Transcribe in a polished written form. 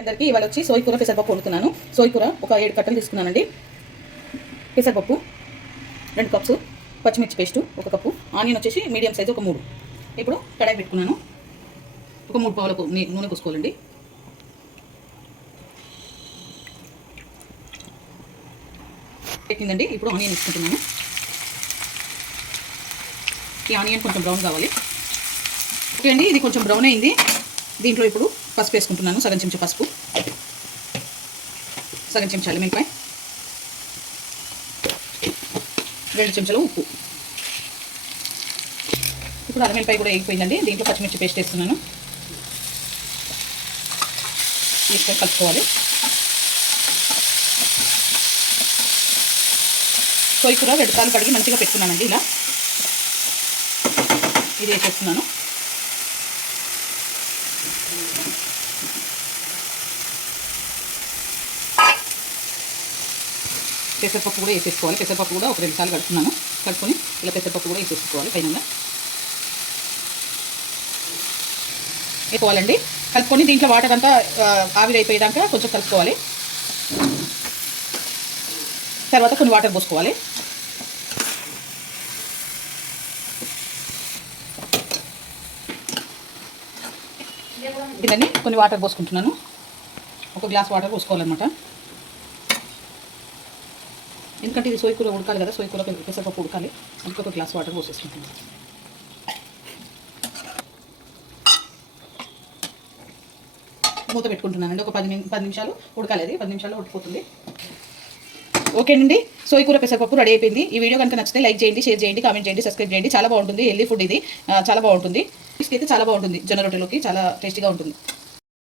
అందరికీ ఇవాళ వచ్చి సోయి కూర పెసరపప్పు వండుతున్నాను. సోయి కూర ఒక 7 కట్టలు తీసుకున్నానండి. పెసరపప్పు 2 కప్స్, పచ్చిమిర్చి పేస్టు 1 కప్పు, ఆనియన్ వచ్చేసి మీడియం సైజు ఒక 3. ఇప్పుడు కడాయి పెట్టుకున్నాను. ఒక 3 పావులకు నూనె పోసుకోవాలండి. పెట్టిందండి. ఇప్పుడు ఆనియన్ వేసుకుంటున్నాను. ఈ ఆనియన్ కొంచెం బ్రౌన్ కావాలి. ఓకే అండి, ఇది కొంచెం బ్రౌన్ అయింది. దీంట్లో ఇప్పుడు పసుపు వేసుకుంటున్నాను. సగం చెంచా పసుపు, సగం చెంచా అల్లం, 2 చెంచాలు ఉప్పు. ఇప్పుడు అల్లం కూడా వేగిపోయిందండి. దీంట్లో పచ్చిమిర్చి పేస్ట్ వేస్తున్నాను. తీసుకొని కలుపుకోవాలి. సోయి కూర 2 సార్లు కడిగి మంచిగా పెట్టుకున్నానండి. ఇలా ఇది వేసేస్తున్నాను. పెసరపప్పు కూడా వేసేసుకోవాలి. పెసరపప్పు కూడా ఒక 2 సార్లు కడుక్కున్నాను. కలుపుకొని ఇలా పెసరపప్పు కూడా వేసేసుకోవాలి. పైన వేసుకోవాలండి. కలుపుకొని దీంట్లో వాటర్ అంతా ఆవిరి అయిపోయేదాకా కొంచెం కలుపుకోవాలి. తర్వాత కొన్ని వాటర్ పోసుకోవాలి. ఇదని కొన్ని వాటర్ పోసుకుంటున్నాను. ఒక గ్లాస్ వాటర్ పోసుకోవాలన్నమాట. ఎందుకంటే ఇది సోయి కూర ఉడకాలి కదా, సోయి కూర పెసరపప్పు ఉడకాలి. అందుకే ఒక గ్లాస్ వాటర్ పోసేసుకుంటున్నాను. మూత పెట్టుకుంటున్నానండి. ఒక 10 నిమిషాలు ఉడకాలి. అది 10 నిమిషాల్లో ఉడికిపోతుంది. ఓకేనండి, సోయి కూర పెసరపప్పు రెడీ అయిపోయింది. ఈ వీడియో కనుక నచ్చితే లైక్ చేయండి, షేర్ చేయండి, కామెంట్ చేయండి, సబ్స్క్రైబ్ చేయండి. చాలా బాగుంటుంది. హెల్దీ ఫుడ్ ఇది. చాలా బాగుంటుంది. అయితే చాలా బాగుంటుంది. జొన్న రొట్టెలోకి చాలా టేస్టీగా ఉంటుంది.